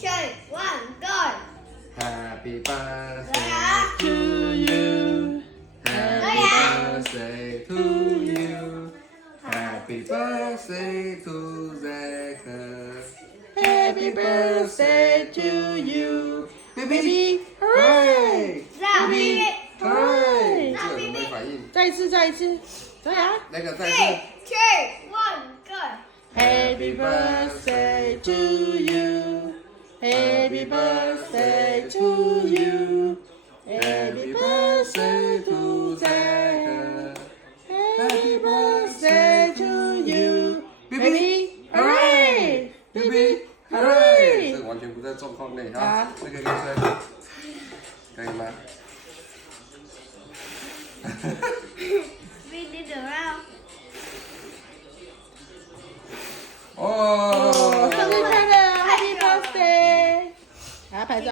three, one, go. Happy birthday to you. Happy birthday to you. Happy birthday to Zachary. Happy birthday to you. Baby, hooray! 让 Baby, hooray! 让这有没反应？再一次，再一次，再来。那个再 three, 次。 two, one, go. Happy birthday to you. Happy birthday to you. Happy birthday to Zachary. Happy birthday to you. Baby, hooray! Baby, hooray! 这个完全不在状况内哈啊。这个就是可以吗？ We did around. 哦。